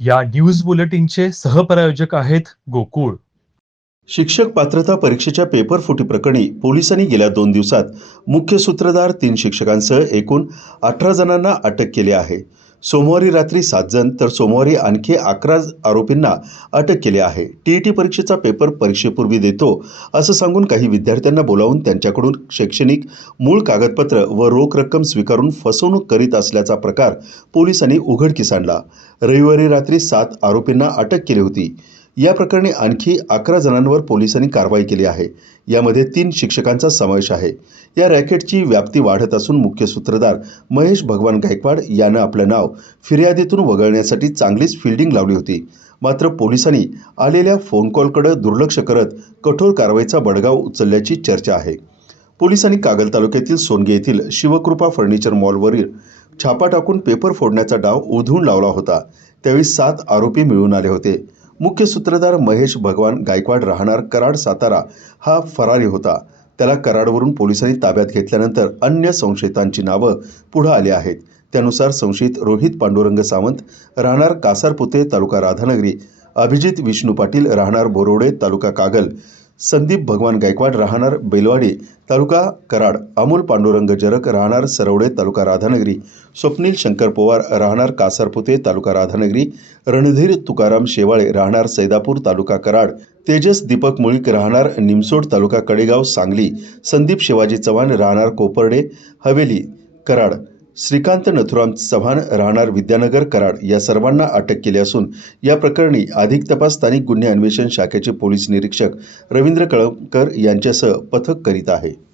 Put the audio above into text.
या न्यूज बुलेटिनचे सहप्रायोजक आहेत गोकुळ. शिक्षक पात्रता परीक्षेच्या पेपर फुटी प्रकरणी पोलिसांनी गेल्या दोन दिवसात मुख्य सूत्रधार तीन शिक्षकांसह एकूण अठरा जणांना अटक केली आहे. सोमवारी रात्री सात जण तर सोमवारी आणखी अकरा आरोपींना अटक केली आहे. टीईटी परीक्षेचा पेपर परीक्षेपूर्वी देतो असं सांगून काही विद्यार्थ्यांना बोलावून त्यांच्याकडून शैक्षणिक मूळ कागदपत्र व रोख रक्कम स्वीकारून फसवणूक करीत असल्याचा प्रकार पोलिसांनी उघडकीस आणला. रविवारी रात्री सात आरोपींना अटक केली होती. या प्रकरणी आणखी अकरा जणांवर पोलिसांनी कारवाई केली आहे. यामध्ये तीन शिक्षकांचा समावेश आहे. या रॅकेटची व्याप्ती वाढत असून मुख्य सूत्रधार महेश भगवान गायकवाड यानं आपलं नाव फिर्यादीतून वगळण्यासाठी चांगलीच फिल्डिंग लावली होती. मात्र पोलिसांनी आलेल्या फोन कॉलकडे दुर्लक्ष करत कठोर कारवाईचा बडगाव उचलल्याची चर्चा आहे. पोलिसांनी कागल तालुक्यातील सोनगे येथील शिवकृपा फर्निचर मॉलवरील छापा टाकून पेपर फोडण्याचा डाव उधळून लावला होता. त्यावेळी सात आरोपी मिळून आले होते. मुख्य सूत्रधार महेश भगवान गायकवाड राहणार कराड सातारा हा फरारी होता. त्याला कराडवरून पोलिसांनी ताब्यात घेतल्यानंतर अन्य संशयितांची नावं पुढं आली आहेत. त्यानुसार संशयित रोहित पांडुरंग सावंत राहणार कासारपुते तालुका राधानगरी अभिजित विष्णू पाटील राहणार बोरोडे तालुका कागल संदीप भगवान गायकवाड राहणार बेलवाडी तालुका कराड अमोल पांडुरंग जरक राहणार सरवडे तालुका राधानगरी स्वप्नील शंकर पवार राहणार कासारपुते तालुका राधानगरी रणधीर तुकाराम शेवाळे राहणार सैदापूर तालुका कराड तेजस दीपक मुळीक राहणार निमसोड तालुका कडेगाव सांगली संदीप शिवाजी चव्हाण राहणार कोपर्डे हवेली कराड. श्रीकांत नथुराम चव्हाण राहणार विद्यानगर कराड या सर्वांना अटक केली असून या प्रकरणी अधिक तपास स्थानिक गुन्हे अन्वेषण शाखेचे पोलीस निरीक्षक रवींद्र कळमकर यांच्यासह पथक करीत आहे.